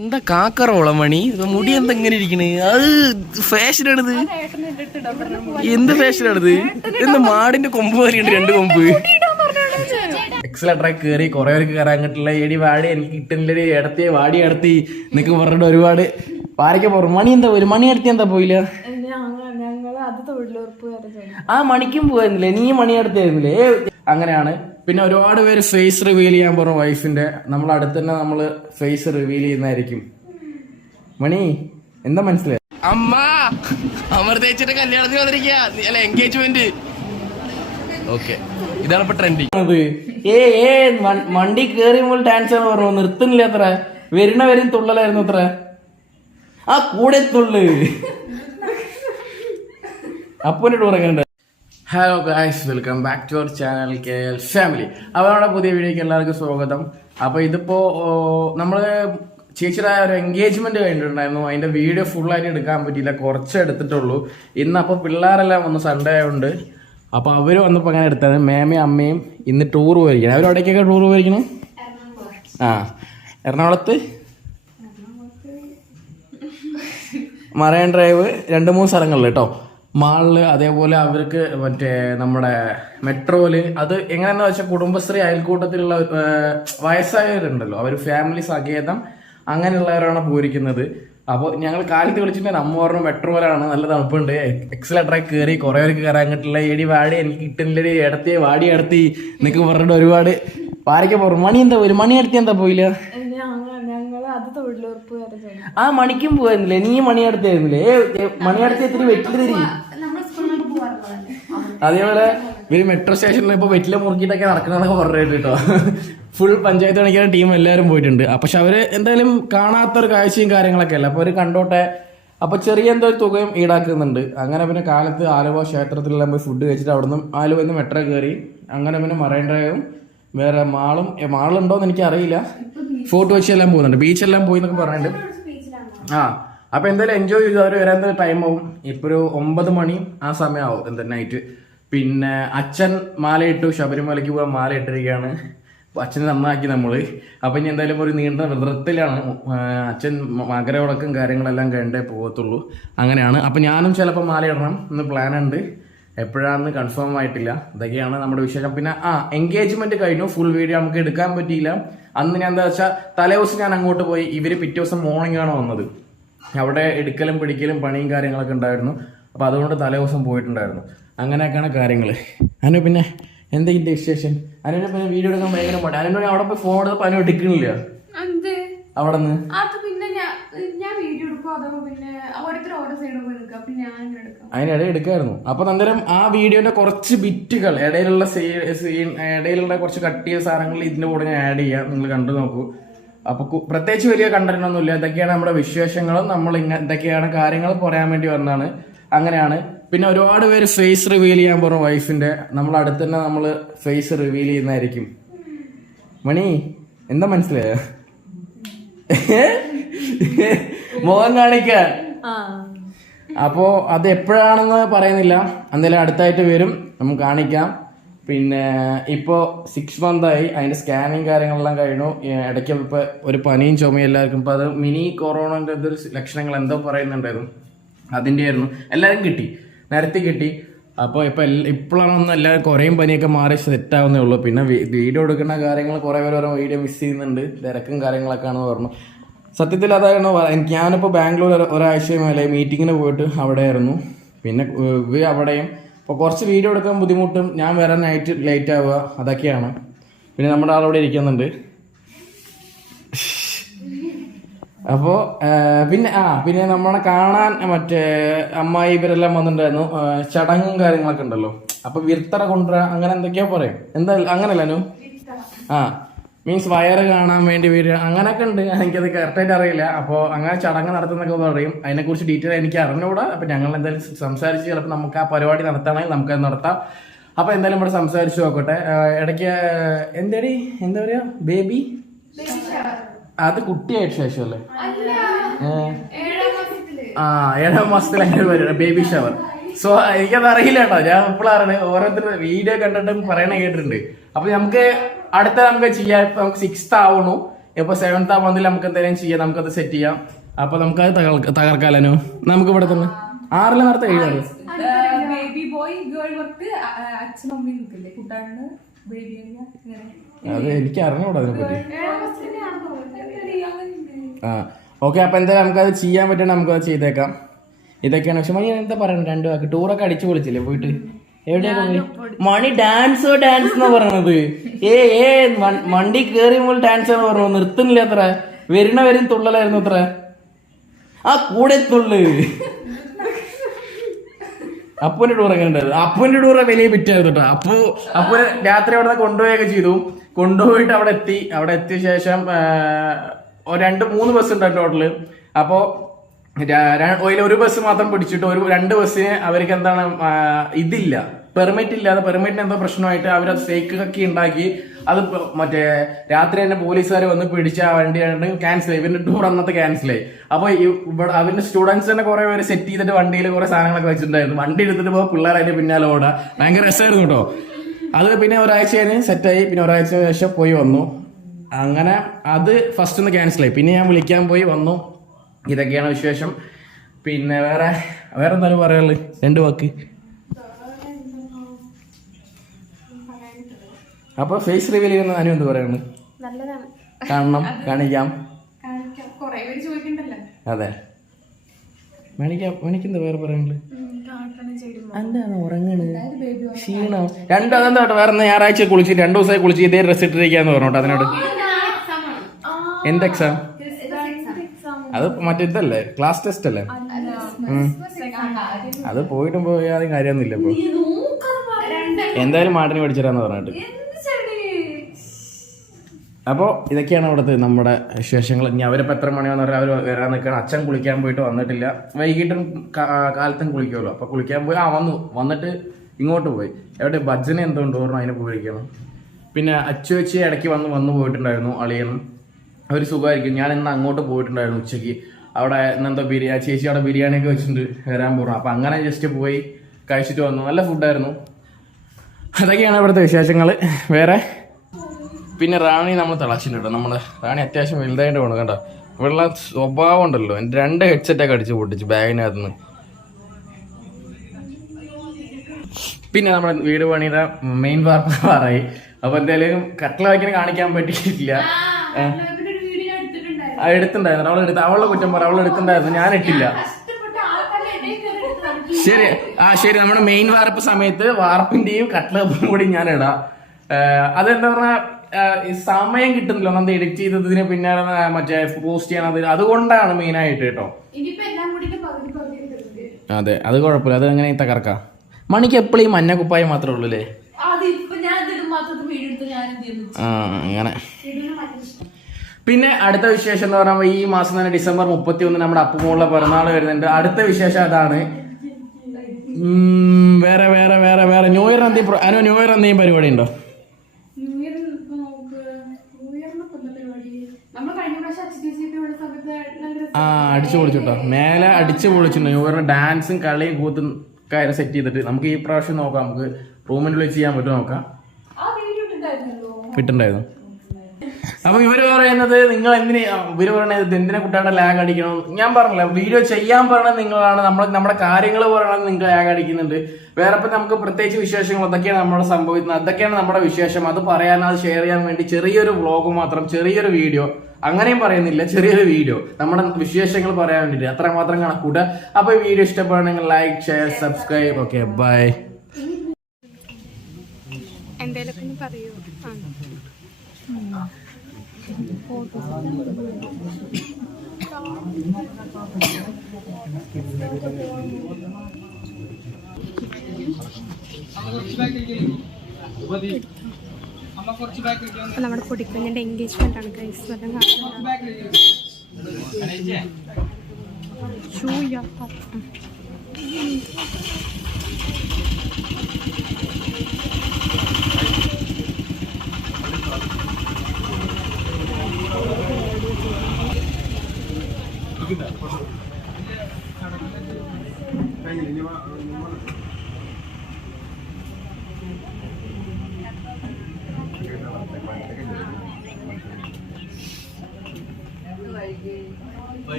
എന്താ കാക്കറോളം മണി മുടി എന്താ ഇങ്ങനെ ഇരിക്കണ്? അത് ഫാഷനാണിത്. എന്ത് ഫാഷനാണിത്? എന്താ മാടിന്റെ കൊമ്പ് പോലെയുണ്ട് രണ്ട് കൊമ്പ്? എക്സലട്ടറെ കയറി കുറെ പേർക്ക് കയറാൻ കിട്ടില്ല എടി വാടി എനിക്ക് കിട്ടുന്നില്ല. ഇടത്തി വാടി ഇടത്തി എന്നൊക്കെ പറഞ്ഞിട്ട് ഒരുപാട് പാരയ്ക്ക് പോറും. മണി എന്താ ഒരു മണി അടുത്ത് എന്താ പോയില്ല? ആ മണിക്കും പോയിരുന്നില്ലേ നീ മണി അടുത്തായിരുന്നില്ലേ അങ്ങനെയാണ്. പിന്നെ ഒരുപാട് പേര് ഫേസ് റിവീൽ ചെയ്യാൻ പറഞ്ഞ വൈഫിന്റെ നമ്മൾ അടുത്ത് തന്നെ നമ്മൾ ഫേസ് റിവീൽ ചെയ്യുന്നതായിരിക്കും. മണി എന്താ മനസ്സിലായി? അമ്മ അമൃതേച്ചിന്റെ കല്യാണത്തിന് വന്നിരിക്കുക അല്ല എൻഗേജ്മെന്റ് ഓക്കെ ഇതാണ് ഇപ്പൊ ട്രെൻഡിങ് ഏ ഏ വണ്ടി കേറിയുമ്പോൾ ഡാൻസ് ആണ് പറഞ്ഞു. നിർത്തുന്നില്ല അത്ര. വരുന്ന വരും തുള്ളലായിരുന്നു അത്ര. ആ കൂടെ തുള്ളു. അപ്പനോട് പറയണ്ട hello guys welcome back to our channel K L family അപ്പോൾ നമ്മുടെ പുതിയ വീഡിയോയ്ക്ക് എല്ലാവർക്കും സ്വാഗതം. അപ്പോൾ ഇതിപ്പോൾ നമ്മൾ ചേച്ചിയുടെ ഒരു എൻഗേജ്മെന്റ് കഴിഞ്ഞിട്ടുണ്ടായിരുന്നു അതിന്റെ വീഡിയോ ഫുള്ളായിട്ട് ആയിട്ട് എടുക്കാൻ പറ്റിയില്ല കുറച്ച് എടുത്തിട്ടുള്ളൂ. ഇന്ന് അപ്പോൾ പിള്ളേരെല്ലാം വന്ന് സൺഡേ ആയതുകൊണ്ട് അപ്പോൾ അവർ വന്നപ്പോൾ അങ്ങനെ എടുത്തത്. മേമയും അമ്മയും ഇന്ന് ടൂർ പോയിരിക്കണം. അവരവിടേക്കൊക്കെ ടൂർ പോയിരിക്കണം? ആ എറണാകുളത്ത്? മറൈൻ ഡ്രൈവ് രണ്ട് മൂന്ന് സ്ഥലങ്ങളിൽ കേട്ടോ മാളിൽ അതേപോലെ അവർക്ക് മറ്റേ നമ്മുടെ മെട്രോയിൽ അത് എങ്ങനെയാന്ന് വെച്ചാൽ കുടുംബശ്രീ അയൽക്കൂട്ടത്തിലുള്ള വയസ്സായവരുണ്ടല്ലോ. അവർ ഫാമിലി സകേതം അങ്ങനെയുള്ളവരാണ് പോയിരിക്കുന്നത് അപ്പോൾ ഞങ്ങൾ കാലത്ത് വിളിച്ചിട്ട് അമ്മ പറഞ്ഞു മെട്രോയിലാണ് നല്ല തണുപ്പുണ്ട്. എക്സലേറ്ററായി കയറി കുറേ പേർക്ക് കയറാൻ കിട്ടില്ല. എടി വാടി എനിക്ക് കിട്ടുന്നില്ല ഇടത്തി വാടി ഇടത്തി എന്നൊക്കെ പറഞ്ഞിട്ട് ഒരുപാട് പാരയ്ക്ക് പറഞ്ഞു മണി എന്താ പോയി? മണി അടുത്ത് എന്താ പോയില്ല? ആ മണിക്കും പോയിരുന്നില്ലേ നീ മണി അടുത്തായിരുന്നില്ലേ ഏ, മണി അടുത്ത് ഇത്തിരി വെറ്റിലിരി അതേപോലെ ഇവർ മെട്രോ സ്റ്റേഷനിൽ ഇപ്പൊ വെറ്റില മുറുക്കിട്ടൊക്കെ നടക്കണമെന്നൊക്കെ പറഞ്ഞിട്ട് കേട്ടോ ഫുൾ പഞ്ചായത്ത് കണിക്കുന്ന ടീം എല്ലാവരും പോയിട്ടുണ്ട്. അപ്പൊ പക്ഷെ അവർ എന്തായാലും കാണാത്തൊരു കാഴ്ചയും കാര്യങ്ങളൊക്കെ അല്ല. അപ്പൊ അവർ കണ്ടോട്ടെ. അപ്പൊ ചെറിയ എന്തോ ഒരു തുകയും ഈടാക്കുന്നുണ്ട്. അങ്ങനെ പിന്നെ കാലത്ത് ആലുവ ക്ഷേത്രത്തിലെല്ലാം പോയി ഫുഡ് കഴിച്ചിട്ട് അവിടുന്ന് ആലുവയിൽ നിന്ന് മെട്രോ കയറി. അങ്ങനെ പിന്നെ മറൈൻ ഡ്രൈവും വേറെ മാളും ഏ, മാളുണ്ടോന്ന് എനിക്ക് അറിയില്ല ഫോർട്ട് കൊച്ചിയെല്ലാം പോകുന്നുണ്ട്. ബീച്ചെല്ലാം പോയി എന്നൊക്കെ പറഞ്ഞിട്ടുണ്ട് ആ അപ്പൊ എന്തായാലും എൻജോയ് ചെയ്തു അവർ വരാൻ ടൈം ആവും. ഇപ്പൊ ഒരു ഒമ്പത് മണി ആ സമയമാവും എന്താ നൈറ്റ് പിന്നെ അച്ഛൻ മാലയിട്ടു ശബരിമലയ്ക്ക് പോകാൻ മാല ഇട്ടിരിക്കുകയാണ് അച്ഛൻ നന്നാക്കി നമ്മൾ. അപ്പൊ ഇനി എന്തായാലും ഒരു നീണ്ട വ്രതത്തിലാണ് അച്ഛൻ മകരവിളക്കും കാര്യങ്ങളെല്ലാം കണ്ടേ പോകത്തുള്ളൂ. അങ്ങനെയാണ്. അപ്പൊ ഞാനും ചിലപ്പോൾ മാല ഇടണം എന്ന് പ്ലാൻ ഉണ്ട്. എപ്പോഴാണെന്ന് കൺഫേം ആയിട്ടില്ല. ഇതൊക്കെയാണ് നമ്മുടെ വിശേഷം. പിന്നെ ആ എൻഗേജ്മെന്റ് കഴിഞ്ഞു. ഫുൾ വീഡിയോ നമുക്ക് എടുക്കാൻ പറ്റിയില്ല. അന്ന് ഞാൻ എന്താ വെച്ചാൽ തലേദിവസം ഞാൻ അങ്ങോട്ട് പോയി. ഇവർ പിറ്റേ ദിവസം മോർണിംഗ് ആണ് വന്നത്. അവിടെ എടുക്കലും പിടിക്കലും പണിയും കാര്യങ്ങളൊക്കെ ഉണ്ടായിരുന്നു. അപ്പൊ അതുകൊണ്ട് തലേദിവസം പോയിട്ടുണ്ടായിരുന്നു. അങ്ങനെയൊക്കെയാണ് കാര്യങ്ങൾ അനു പിന്നെ എന്താ ഇതിന്റെ വിശേഷം? അനുവിനെ പിന്നെ വീഡിയോ എടുക്കാൻ ഭയങ്കര മടി. അനുവിനെ അവിടെ പോയി ഫോൺ എടുത്ത് പനി എടുക്കുന്നില്ല എന്ത്? അവിടെ നിന്ന് പിന്നെ പിന്നെ ഇങ്ങനെ അതിനിടെ എടുക്കായിരുന്നു. അപ്പൊ അന്നേരം ആ വീഡിയോന്റെ കുറച്ച് ബിറ്റുകൾ ഇടയിലുള്ള സീൻ ഇടയിലുള്ള കുറച്ച് കട്ടിയ സാധനങ്ങൾ ഇതിന്റെ കൂടെ ഞാൻ ആഡ് ചെയ്യാം. നിങ്ങൾ കണ്ടു നോക്കൂ. അപ്പൊ പ്രത്യേകിച്ച് വലിയ കണ്ടന്റ് ഒന്നുമില്ല. ഇതൊക്കെയാണ് നമ്മുടെ വിശേഷങ്ങളും. നമ്മൾ ഇങ്ങ ഇതൊക്കെയാണ് കാര്യങ്ങൾ പറയാൻ വേണ്ടി വന്നതാണ്. അങ്ങനെയാണ്. പിന്നെ ഒരുപാട് പേര് ഫേസ് റിവീൽ ചെയ്യാൻ പറഞ്ഞു വൈഫിന്റെ നമ്മൾ അടുത്ത് തന്നെ നമ്മൾ ഫേസ് റിവീൽ ചെയ്യുന്നതായിരിക്കും. മണി എന്താ മനസ്സിലായോ? മുഖം കാണിക്കാൻ അപ്പോ അത് എപ്പോഴാണെന്ന് പറയുന്നില്ല. എന്തായാലും അടുത്തായിട്ട് വരും. നമുക്ക് കാണിക്കാം. പിന്നെ ഇപ്പോ സിക്സ് മന്ത് ആയി. അതിന്റെ സ്കാനിങ് കാര്യങ്ങളെല്ലാം കഴിഞ്ഞു. ഇടയ്ക്ക് ഇപ്പൊ ഒരു പനിയും ചുമയും എല്ലാവർക്കും. ഇപ്പൊ അത് മിനി കൊറോണന്റെ എന്തൊരു ലക്ഷണങ്ങൾ എന്തോ പറയുന്നുണ്ടായിരുന്നു. അതിന്റെ ആയിരുന്നു എല്ലാവരും കിട്ടി. നിരത്തി കിട്ടി. അപ്പോൾ ഇപ്പൊ എല്ലാ ഇപ്പോഴാണ് ഒന്ന് എല്ലാവരും കുറേയും പനിയൊക്കെ മാറി സെറ്റ് ആവുന്നേ ഉള്ളൂ. പിന്നെ വീഡിയോ എടുക്കുന്ന കാര്യങ്ങൾ കുറേ പേര് ഓരോ വീഡിയോ മിസ് ചെയ്യുന്നുണ്ട്. തിരക്കും കാര്യങ്ങളൊക്കെ ആണെന്ന് പറഞ്ഞു. സത്യത്തിൽ അതായിരുന്നു എനിക്ക് ഞാനിപ്പോൾ ബാംഗ്ലൂർ ഒരു- ഒരാഴ്ച മേലെ മീറ്റിങ്ങിന് പോയിട്ട് അവിടെ ആയിരുന്നു പിന്നെ ഇവർ അവിടെയും. അപ്പോൾ കുറച്ച് വീഡിയോ എടുക്കാൻ ബുദ്ധിമുട്ടും. ഞാൻ വരാൻ നൈറ്റ് ലേറ്റ് ആവുക. അതൊക്കെയാണ്. പിന്നെ നമ്മുടെ ആളവിടെ ഇരിക്കുന്നുണ്ട്. അപ്പോൾ പിന്നെ ആ പിന്നെ നമ്മളെ കാണാൻ മറ്റേ അമ്മായി ഇവരെല്ലാം വന്നിട്ടുണ്ടായിരുന്നു. ചടങ്ങും കാര്യങ്ങളൊക്കെ ഉണ്ടല്ലോ. അപ്പൊ വിർത്തട കൊണ്ടുവരാ അങ്ങനെ എന്തൊക്കെയാ പറയും. എന്താ അങ്ങനല്ല ആ മീൻസ് വയറ് കാണാൻ വേണ്ടി വരിക അങ്ങനെയൊക്കെ ഉണ്ട്. എനിക്കത് കറക്റ്റായിട്ട് അറിയില്ല. അപ്പോൾ അങ്ങനെ ചടങ്ങ് നടത്തുന്നൊക്കെ പറയും. അതിനെക്കുറിച്ച് ഡീറ്റെയിൽ എനിക്ക് അറിഞ്ഞുകൂടാ അപ്പോൾ ഞങ്ങൾ എന്തായാലും സംസാരിച്ച് ചിലപ്പോൾ നമുക്ക് ആ പരിപാടി നടത്തണമെങ്കിൽ നമുക്കത് നടത്താം. അപ്പോൾ എന്തായാലും ഇവിടെ സംസാരിച്ച് നോക്കട്ടെ. ഇടയ്ക്ക് എന്തേടി? എന്താ പറയുക ബേബി? അത് കുട്ടിയായിട്ട് ശേഷം അല്ലേ. ആ ഏഴാം മാസത്തിൽ അങ്ങനെ വരും. ബേബി ഷവർ സോ എനിക്കത് അറിയില്ല കേട്ടോ ഞാൻ ഇപ്പോഴാണ് ഓരോരുത്തർ വീഡിയോ കണ്ടിട്ടും പറയണ കേട്ടിട്ടുണ്ട്. അപ്പൊ നമുക്ക് അടുത്ത നമുക്ക് ചെയ്യാം. ഇപ്പൊ നമുക്ക് സിക്സ്ത് ആവണു. ഇപ്പൊ സെവൻത് മന്തിൽ നമുക്ക് എന്തെങ്കിലും ചെയ്യാം. നമുക്കത് സെറ്റ് ചെയ്യാം. അപ്പൊ നമുക്ക് അത് തകർക്കാലോ. നമുക്ക് ഇവിടെ തന്നെ. ആറിലെ നേരത്തെ ഏഴാറ് ബേബി ബോയ് ഗേൾ വർക്ക് അച്ഛനും അമ്മയും നിൽക്കില്ലേ? കുട്ടാണ് അത് എനിക്ക് അറിഞ്ഞൂടാ അതിനെപ്പറ്റി. ആ ഓക്കെ അപ്പൊ എന്തായാലും നമുക്കത് ചെയ്യാൻ പറ്റണം നമുക്കത് ചെയ്തേക്കാം. ഇതൊക്കെയാണ്. പക്ഷെ മണി എന്താ പറയുന്നത് രണ്ടു വാക്ക്. ടൂറൊക്കെ അടിച്ചു പൊളിച്ചില്ലേ പോയിട്ട്? എവിടെയാ മണി ഡാൻസോ ഡാൻസ് എന്ന് പറയണത്? ഏ ഏ മണ്ടി കേറിയുമ്പോൾ ഡാൻസ് എന്ന് പറഞ്ഞു? നിർത്തുന്നില്ല അത്ര വരുന്ന വരും തുള്ളലായിരുന്നു അത്ര? ആ കൂടെ തുള്ളു. അപ്പുവിന്റെ ടൂർ എങ്ങനെ ഉണ്ടായിരുന്നു? അപ്പുവിന്റെ ടൂർ വലിയ പിറ്റായിരുന്നു കേട്ടോ അപ്പു അപ്പു രാത്രി അവിടെ കൊണ്ടുപോയൊക്കെ ചെയ്തു. കൊണ്ടുപോയിട്ട് അവിടെ എത്തി. അവിടെ എത്തിയ ശേഷം രണ്ട് മൂന്ന് ബസ് ഉണ്ട് ടോട്ടൽ അപ്പോ അതിൽ ഒരു ബസ് മാത്രം പിടിച്ചിട്ട് ഒരു രണ്ട് ബസ്സിന് അവർക്ക് എന്താണ് ഇതില്ല. പെർമിറ്റ് ഇല്ലാതെ പെർമിറ്റിന് എന്തോ പ്രശ്നമായിട്ട് അവർ ഫേക്ക് ഒക്കെ ഉണ്ടാക്കി അത് മറ്റേ രാത്രി തന്നെ പോലീസുകാർ വന്ന് പിടിച്ച വണ്ടി ക്യാൻസൽ ആയി. ഇവന്റെ ടൂർ അന്നത്തെ ക്യാൻസൽ ആയി. അപ്പൊ ഈ ഇവിടെ അവന്റെ സ്റ്റുഡൻസ് തന്നെ കുറെ പേര് സെറ്റ് ചെയ്തിട്ട് വണ്ടിയിൽ കുറെ സാധനങ്ങളൊക്കെ വെച്ചിട്ടുണ്ടായിരുന്നു. വണ്ടി എടുത്തിട്ട് പോകുമ്പോൾ പിള്ളേർ അതിന്റെ പിന്നാലെ ഓടാ. ഭയങ്കര രസമായിരുന്നു കേട്ടോ. അത് പിന്നെ ഒരാഴ്ച കഴിഞ്ഞ് സെറ്റായി പിന്നെ ഒരാഴ്ച ശേഷം പോയി വന്നു. അങ്ങനെ അത് ഫസ്റ്റ് ഒന്ന് ക്യാൻസൽ ആയി. പിന്നെ ഞാൻ വിളിക്കാൻ പോയി വന്നു. ഇതൊക്കെയാണ് വിശേഷം. പിന്നെ വേറെ വേറെ എന്തായാലും പറയാനുള്ളത്? രണ്ട് വാക്ക്. അപ്പൊ ഫേസ് റിവീൽ ചെയ്യുന്ന അനു എന്ത് പറയുന്നു നല്ലതാണ്. കാണണം കാണിക്കാം. അതെ. മണിക്കാം മണിക്കെന്താ വേറെ പറയാനുള്ളത്? എന്താണ് ഉറങ്ങണ്? ക്ഷീണം. രണ്ടു അതെന്താ വേറെ ഞായറാഴ്ച കുളിച്ച് രണ്ടു ദിവസമായി കുളിച്ച് ഇതേ ഡ്രസ് ഇട്ടിരിക്കാന്ന് പറഞ്ഞോട്ടോ അതിനോട്. എന്ത് എക്സാം അത് മറ്റേ ഇതല്ലേ? ക്ലാസ് ടെസ്റ്റ് അല്ലേ? അത് പോയിട്ടും പോയാലും കാര്യമൊന്നുമില്ല ഇപ്പൊ. എന്തായാലും മാട്ടിന് പഠിച്ചിട്ടാന്ന് പറഞ്ഞിട്ട്. അപ്പോൾ ഇതൊക്കെയാണ് അവിടുത്തെ നമ്മുടെ വിശേഷങ്ങൾ. ഇനി അവരിപ്പോൾ എത്ര മണിയാന്ന് പറഞ്ഞാൽ അവർ വരാൻ നിൽക്കണം അച്ഛൻ കുളിക്കാൻ പോയിട്ട് വന്നിട്ടില്ല. വൈകിട്ടും കാലത്തും കുളിക്കുമല്ലോ അപ്പോൾ കുളിക്കാൻ പോയി. ആ വന്നു. വന്നിട്ട് ഇങ്ങോട്ട് പോയി. എവിടെ? ഭജന എന്തുകൊണ്ട് പറഞ്ഞു അതിനെ പോയിരിക്കണം പിന്നെ അച്ചു വെച്ച് ഇടയ്ക്ക് വന്ന് വന്ന് പോയിട്ടുണ്ടായിരുന്നു അളിയനും. അവർ സുഖമായിരിക്കും. ഞാൻ ഇന്ന് അങ്ങോട്ട് പോയിട്ടുണ്ടായിരുന്നു ഉച്ചയ്ക്ക്. അവിടെ ഇന്നെന്തോ ബിരിയാണി ചേച്ചി അവിടെ ബിരിയാണിയൊക്കെ വെച്ചിട്ടുണ്ട് വരാൻ പോകണം അപ്പം അങ്ങനെ ജസ്റ്റ് പോയി കഴിച്ചിട്ട് വന്നു. നല്ല ഫുഡായിരുന്നു അതൊക്കെയാണ് ഇവിടുത്തെ വിശേഷങ്ങൾ വേറെ? പിന്നെ റാണി നമ്മൾ തിളച്ചിട്ടുണ്ട് നമ്മൾ റാണി അത്യാവശ്യം വലുതായിട്ട് വേണം കണ്ടോ? ഇവളുടെ സ്വഭാവം ഉണ്ടല്ലോ. എന്റെ രണ്ട് ഹെഡ്സെറ്റൊക്കെ അടിച്ച് പൊട്ടിച്ച് ബാഗിനകത്ത് നിന്ന് പിന്നെ നമ്മുടെ വീട് പണിയുടെ മെയിൻ വാർത്ത പറയി. അപ്പൊ എന്തായാലും കട്ടില വയ്ക്കാൻ കാണിക്കാൻ പറ്റിയിട്ടില്ല. എടുത്തിണ്ടായിരുന്നു അവൾ എടുത്ത് അവളുടെ കുറ്റം പറ അവൾ എടുത്തിണ്ടായിരുന്നു ഞാൻ ഇട്ടില്ല. ശരി. ആ ശരി. നമ്മുടെ മെയിൻ വാർപ്പ് സമയത്ത് വാർപ്പിന്റെയും കട്ട്ലപ്പും കൂടി ഞാൻ ഇടാം. അതെന്താ പറഞ്ഞാ സമയം കിട്ടുന്നില്ല. ഒന്നാമത് എഡിറ്റ് ചെയ്തതിന് പിന്നാലെ മറ്റേ പോസ്റ്റ് ചെയ്യണത് അതുകൊണ്ടാണ് മെയിൻ ആയിട്ട് കേട്ടോ. അതെ അത് കുഴപ്പമില്ല. അത് അങ്ങനെ തകർക്കാം. മണിക്ക് എപ്പോഴും ഈ മഞ്ഞ കുപ്പായം മാത്രമേ ഉള്ളൂ അല്ലേ? അത് ഇപ്പൊ ഞാൻ ഇതിന് മാത്രം വീഡിയോ എടുത്ത് ഞാൻ എന്ത് ചെയ്യുന്നു? ആ അങ്ങനെ. പിന്നെ അടുത്ത വിശേഷം എന്ന് പറയുമ്പോൾ ഈ മാസം തന്നെ ഡിസംബർ മുപ്പത്തി ഒന്ന് നമ്മുടെ അപ്പുമോളുടെ പിറന്നാൾ വരുന്നുണ്ട്. അടുത്ത വിശേഷം അതാണ് വേറെ വേറെ വേറെ വേറെ. ന്യൂ ഇയർ എന്തെങ്കിലും അനു ന്യൂ ഇയർ എന്തെങ്കിലും പരിപാടി ഉണ്ടോ ന്യൂ ഇയർ ഇപ്പൊ നമുക്ക് ന്യൂ ഇയറിന് ഇപ്പൊ എന്താ പരിപാടി നമ്മൾ കഴിഞ്ഞ പ്രാവശ്യം അച്ഛൻ ചേച്ചിയൊക്കെ ഉള്ള സമയത്ത് നല്ല രസം ആ അടിച്ചു പൊളിച്ചിട്ടോ. മേലെ അടിച്ചു പൊളിച്ചിട്ടുണ്ട് ഇവരുടെ ഡാൻസും കളിയും കൂത്തും കാര്യം സെറ്റ് ചെയ്തിട്ട് നമുക്ക് ഈ പ്രാവശ്യം നോക്കാം. നമുക്ക് റൂമിന്റെ ഉള്ളിൽ ചെയ്യാൻ പറ്റും നോക്കാം. കിട്ടുണ്ടായിരുന്നു അപ്പൊ ഇവർ പറയുന്നത് നിങ്ങൾ എന്തിന് ഇവർ പറയുന്നത് എന്തിനെ കുട്ടികളുടെ ലാഗ് അടിക്കണം? ഞാൻ പറഞ്ഞില്ല വീഡിയോ ചെയ്യാൻ പറയണത് നിങ്ങളാണ്. നമ്മൾ നമ്മുടെ കാര്യങ്ങൾ പറയണത് നിങ്ങൾ ലാഗ് അടിക്കുന്നുണ്ട്. വേറെ ഇപ്പൊ നമുക്ക് പ്രത്യേകിച്ച് വിശേഷങ്ങൾ അതൊക്കെയാണ് നമ്മുടെ സംഭവിക്കുന്നത്? അതൊക്കെയാണ് നമ്മുടെ വിശേഷം. അത് പറയാൻ അത് ഷെയർ ചെയ്യാൻ വേണ്ടി ചെറിയൊരു വ്ളോഗ് മാത്രം ചെറിയൊരു വീഡിയോ അങ്ങനെയും പറയുന്നില്ല ചെറിയൊരു വീഡിയോ. നമ്മുടെ വിശേഷങ്ങൾ പറയാൻ വേണ്ടിയിട്ട് അത്ര മാത്രം കണക്കൂട്ടുക അപ്പൊ ഈ വീഡിയോ ഇഷ്ടപ്പെടുകയാണെങ്കിൽ like share subscribe okay bye എന്തേലൊക്കെ പറയൂ. അപ്പോൾ നമ്മുടെ പൊടിക്കുഞ്ഞിന്റെ എൻഗേജ്മെന്റ് ആണ് ഗൈസ്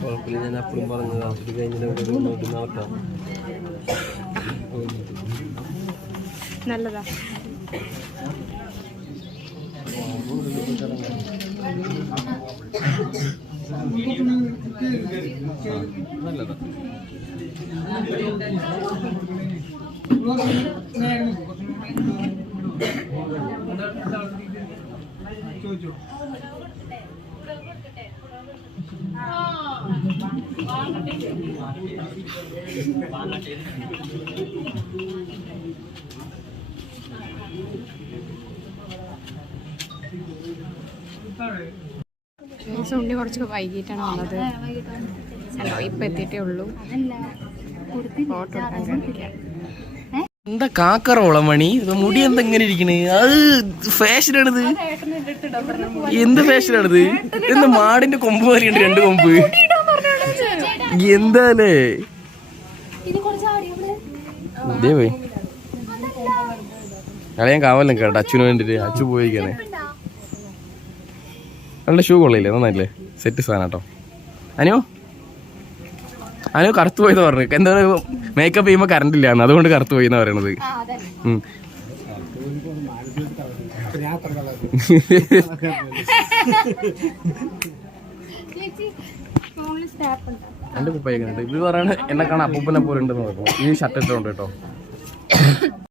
കുഴപ്പമില്ല ഞാൻ അപ്പോഴും പറഞ്ഞത്. രാത്രി കഴിഞ്ഞിട്ട് ഇവിടെ നല്ലതാ. വീഡിയോ നല്ലതാ ചോദിച്ചോ Sorry. ഗൈസ് ഉണ്ണി കുറച്ച് വൈകിട്ടാണ് വന്നത്. ഹലോ ഇപ്പൊ എത്തിയിട്ടേ ഉള്ളൂ. ഫോട്ടോ എടുക്കാൻ കാണിക്കാം എന്താ കാക്കറോളം മണി? ഇത് മുടി എന്താ ഇങ്ങനെ ഇരിക്കണ്? അത് ഫാഷനാണിത്. എന്ത് ഫാഷനാണിത്? എന്ത് മാടിന്റെ കൊമ്പ് പോലെയുണ്ട് രണ്ട് കൊമ്പ്. എന്താലേ? അതേ പോയി. അളയാൻ ഞാൻ കാവല്ലോ കേട്ടോ അച്ഛന് വേണ്ടിട്ട്. അച്ഛൻ പോയിരിക്കണേ. നല്ല ഷൂ കൊള്ളില്ലേ? നന്നായില്ലേ സെറ്റ് സാധനം കേട്ടോ. അനു? അനു കറുത്തു പോയെന്ന് പറഞ്ഞു. എന്താ മേക്കപ്പ് ചെയ്യുമ്പോൾ കറണ്ട് ഇല്ല അതുകൊണ്ട് കറുത്തു പോയി എന്ന് പറയണത്. എന്റെ കുപ്പായി ഇത് പറയണ എന്നെ കാണാൻ അപ്പൂപ്പനെ പോലെ ഉണ്ടെന്ന് പറഞ്ഞു. ഈ ഷർട്ട് ഇട്ടുണ്ട് കേട്ടോ.